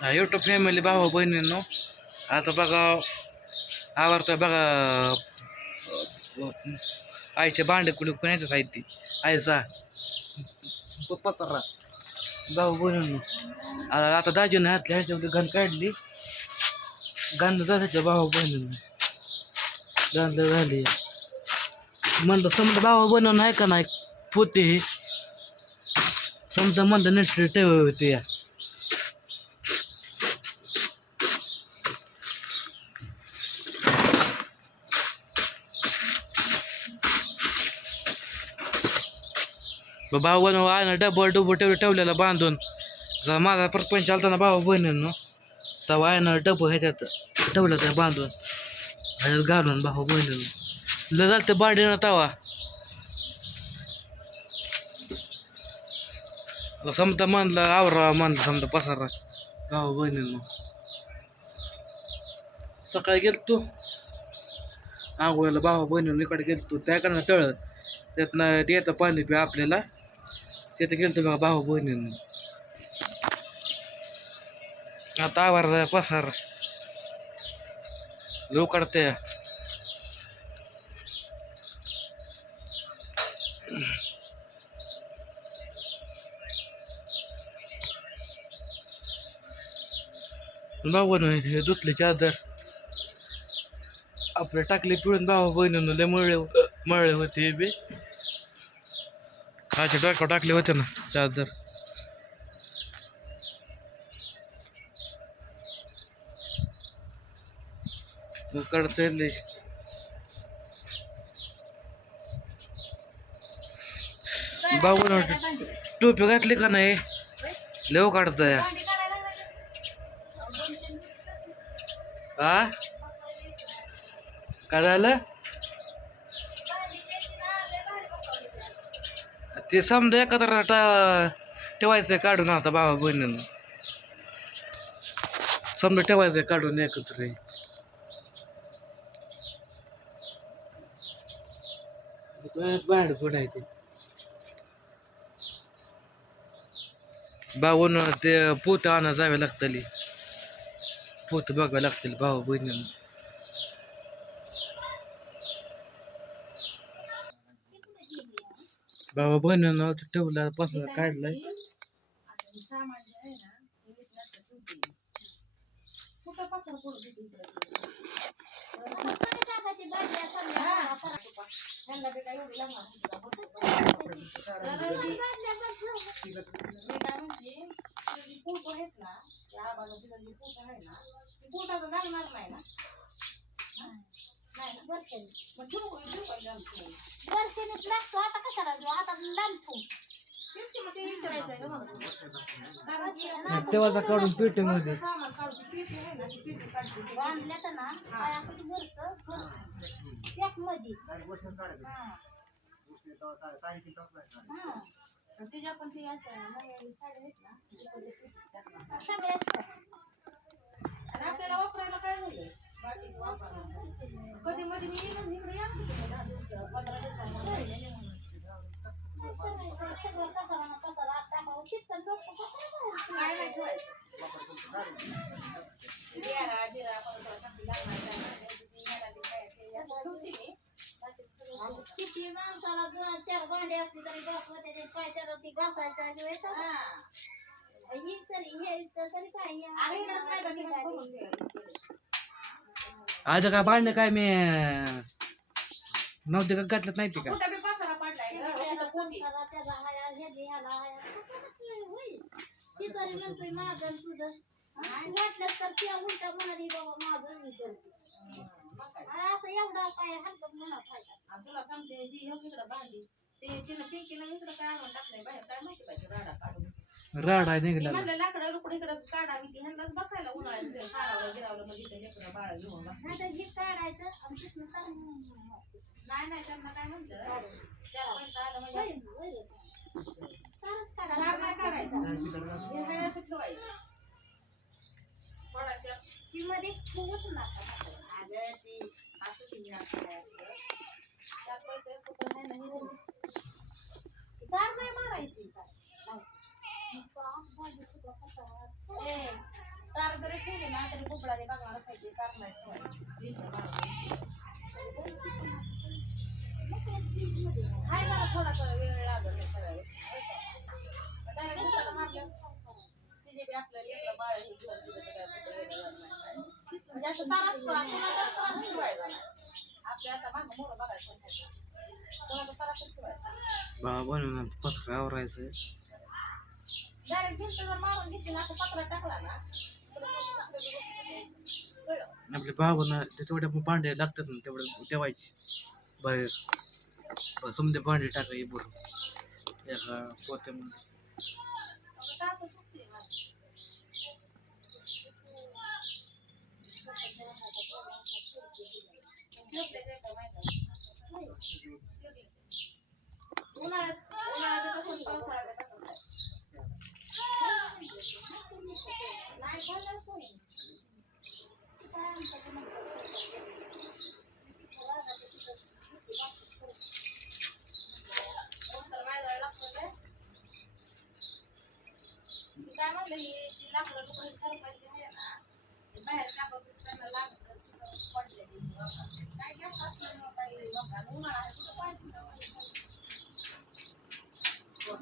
YouTube family भाऊ बहिणींनो आता बघा आवडतं बघा आईचे भांडे कुणी कुणाच्याच आहेत ती आईचा पत्रा भाऊ बहिणींनो आता दाजीनं ह्याच्यामध्ये घन काढली गंध दादाच्या भाऊ बहिणींनो गंध झाली म्हणलं समजा भाऊ बनवून आहे का पोते हे समजा म्हणलं नेट होते या मग भाऊ बनव डबल डुबं ठेव ठेवलेलं बांधून. जर माझा परपंच आलता ना भाऊ बहिणींनो तेव्हा आहे ना डबं ह्याच्यात ठेवलं त्या बांधून. ह्याच्यात घालून भाऊ बहिणींनो ल जाते बांधीनं तवा. समजा म्हणलं आवरा म्हणलं समजा पसारा. भाऊ बहिणींनो सकाळी गेलतो. आंघोळ्याला भाऊ बहिणीनं इकडे गेलतो. त्याकडनं तळत. त्यातनं येतं पाणी पि आपल्याला. तिथे गेलतो बघा भाऊ बहिणीनं. आता आवार पसार. लोक काढते. भाऊ हे धुतले चादर. आपले टाकले पिळून भाऊ बहिणीनं लय मळले मळले होते हे बी. खायच्या डोक्यावर टाकले होते ना चार्जर करते लय ना टोपी घातली का नाही? लेव काढत हा काय झालं? ते समजा एकत्र टा- ठेवायचं काढून आता भावा बहिणीनं समजा ठेवायचं काढून एकत्र बाहेर पडायचे भाऊन ते पोत आणा जावे लागतली पोत बघावे लागतील भाऊ बहिणीनं बाबा बहिणीनं ते ठेवलं पासून काढलंय. वर्षानेच लागतो आता कशाला जो आता लांबतो ठेवायचा काढून पेटीमध्ये बांधल्या तर ना काय असं ते पॅकमध्ये. तिच्या पण ती. सगळ्याच आपल्याला वापरायला काय झालं? वापरायला किती माणसाला दोन चार भांडे असली तरी बाप त्याचे पाय त्याला ती घासायचा वेळेस हा. ही तरी हे तर तरी काय का. आज काय भांडणं काय मी नव्हते का घातलं नाही ते का कुठं बी पसारा पडलाय गं, तिथं पोती. हे मग काय? असं एवढा काय म्हणत का? आणि तुला सांगते इकडं बांधली ते तिनं पिंकीनं इकडं काय आणून टाकलंय बाहेर. काय माहिती पाहिजे राडा काढून. राड आहे मी निघाला म्हणलं लाकडं रुकडं इकडं काढावी ती. ह्यांनाच बसायला उन्हाळ्यात ते सारावं गिरावलं इथं लेकरं बाळं घेऊन बस. नाही तर हे काढायचं आणि तिथनं काढून नाही नाही त्यांना काय म्हणतं त्याला पैसा आला म्हणजे सारच नाही काढायचं. हे ठेवायचं. थोडाशा ती मध्ये खूपच नका अगं ती असं काय पैसे नाही. दार नाही मारायची काय जरी मग ना तरी भाजी सुद्धा कसा ए, मिळाली हाय मला थोडासा वेळ लागत आहे सगळ्या डायरेक्ट दुसऱ्याला मारलं तिचे बी आपलं लेकरं बाळ हे घेऊन तिथं म्हणजे असं त्रास कुणाचाच शिवायचा नाही आपल्या आता मागं मोरं बघायचं. नाही कोणाचा त्रासच शिवायचा बनवून पत्र आवरायचं. मारून घेतली ना असं पत्रा टाकला ना तर दुसरं- दुसरं गोष्ट कळलं. आपल्या भावानं ते तेवढ्या पण भांडे लागतात ना तेवढं ठेवायची. बाहेर. समजे भांडे टाकायची बरोबर एका पोत्यामध्ये आता टाकू शकते ना. झोपले ते का माहिती आहे? उन्हाळ्यात उन्हाळ्यात कसं पावसाळ्यात कसं नाही खाल्लं कोणी नंतर माझ्याकडे लागतं ते. मी काय म्हणलं ही जी लाकडं लुकडं सरपायची आहे ना ते बाहेर कापड त्यांना लागतं तिथं पडलेली काय जास्त असल्यामुळं काही लोकांना उन्हाळा आहे कुठं पाहिजे पाचसा काय थोडा नाही मोठे काढायचं काढायचं म्हणलं नाही पाचसा काय लय हाय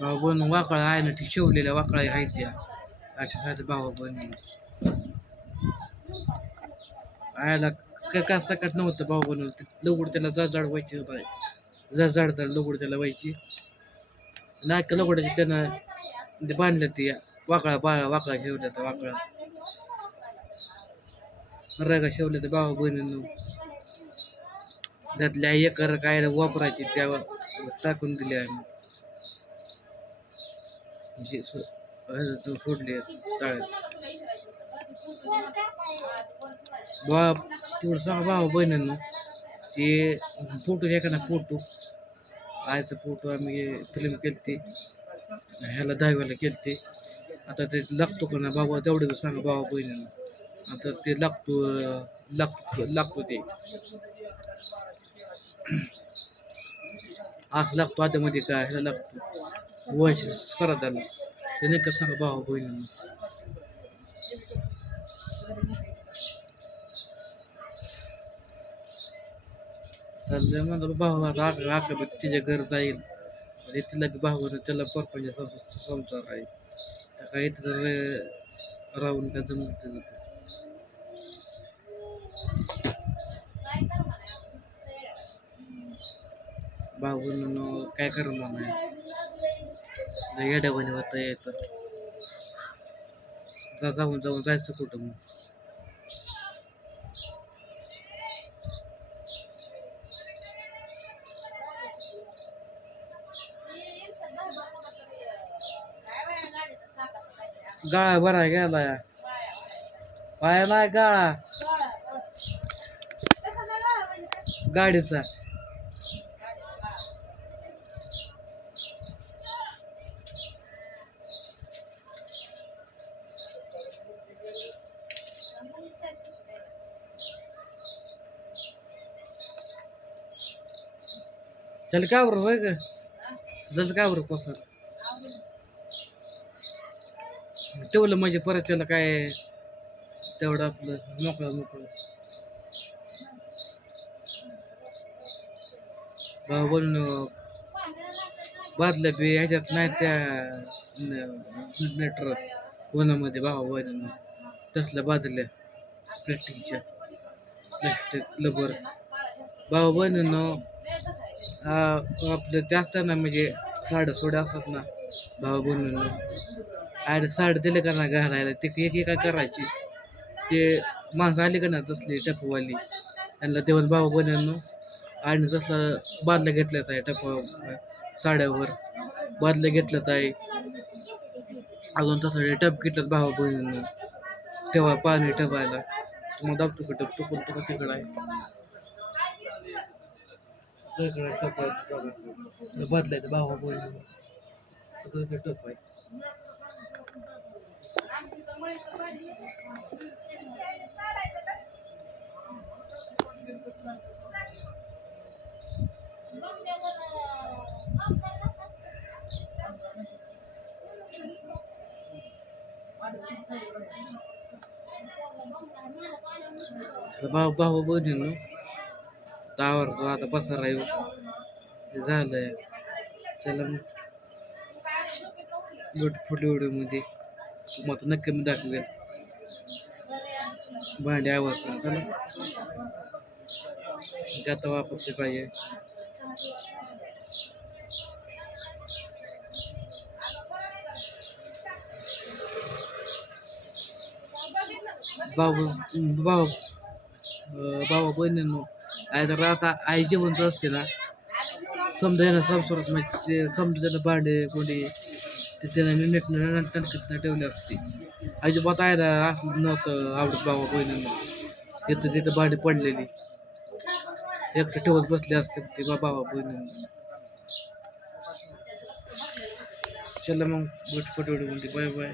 भाऊ बनवून वाकळा आहे ना ती शिवलेल्या वाकळा आहेत त्या अशा भाऊ बनवून आयला का सकट नव्हतं भाऊ बनवलं. ते त्याला जड व्हायची बाय जड जड तर त्याला व्हायची. नाक लगोडाची त्यानं ते बांधलं ती वाकळा बा वाकळा शिवल्या तर वाकळा. रगा शिवल्या तर भाऊ बनवून त्यातल्या एकर काय वापरायची त्यावर. टाकून दिली आम्ही. म्हणजे सो- सोडले ताळ्यात. बाप तेवढं सांगा भाऊ बहिणींनो ते फोटो एखादा फोटो आयचा फोटो आम्ही फिल्म केलते ह्याला दहाव्याला केलते आता ते लागतो का ना बाबा तेवढं सांगा भावा बहिणींनो आता ते लागतो लागतो लागतो ते असं लागतो आतामध्ये काय ह्याला लागतो वयस सरदाला ते नाही का सांगा भावा बहिणींनो चाललंय म्हणलं भाऊ आता आक तिच्या घर जाईल. म्हणजे तिला बी त्याला परपंच संसार संसार आहे. त्या काय इथं तर राहून काय जमत त्याचं ते. काय करणार नाही येड्यावानी होता येतं जा जाऊन जाऊन जायचं कुठं मग? गाळा बरा गेला या पाया नाही गाळा. गाडीचा. चल का बरं होय ग? चल का बरं कोसर तेवढं म्हणजे परत त्याला काय तेवढं आपलं मोकळं मोकळं. भाऊ बनून बादल्या बी ह्याच्यात नाही त्या नेटर वनामध्ये भाऊ बनून तसल्या बादल्या प्लॅस्टिकच्या प्लॅस्टिक लबर भाऊ बनून आपलं ते असताना म्हणजे साड्या सोड्या असतात ना भाऊ बनून आणि साडी दिले का ना घालायला. ते एक एक करायची. ते माणसं आली का ना तसली टपवाली त्यांना देऊन भाऊ बनवून आणि जसं बादल्या घेतल्यात आहे टप साड्यावर. बादल्या घेतल्यात आहे अजून तसं टप घेतलं भावा बनवून तेव्हा पाणी टपायला मग दाबतो का टप तुकून तुका तिकडं आहे. टप आहे बदलायचं भावा बहिणी टप आहे आमची तर मळीचं पाणी बंगल्यावर, अं, काम करणार का? चला भाऊ भाऊ बहिणींनो तावरतो आता पसर आहे हे झालंय. चला मग. भेटमध्ये. मग नक्की मी दाखवेल. भांडी आवडतात चला. ते आता पाहिजे. भाऊ भाऊ बाबा भाऊ बहिणींनो आई तर आता आई जेवण असते ना. समजा येणं संसारात म्हणजे समजा भांडे कोणी ते त्यानं नीट टणकत ठेवली असते. अजिबात आयला असं नव्हतं आवडत भावा बहिणींना तिथं तिथं भाडी पडलेली. एकटं ठेवत बसले असते ते बा- भावा बहिणींना चला मग भेट पटवडी म्हणते. Bye bye.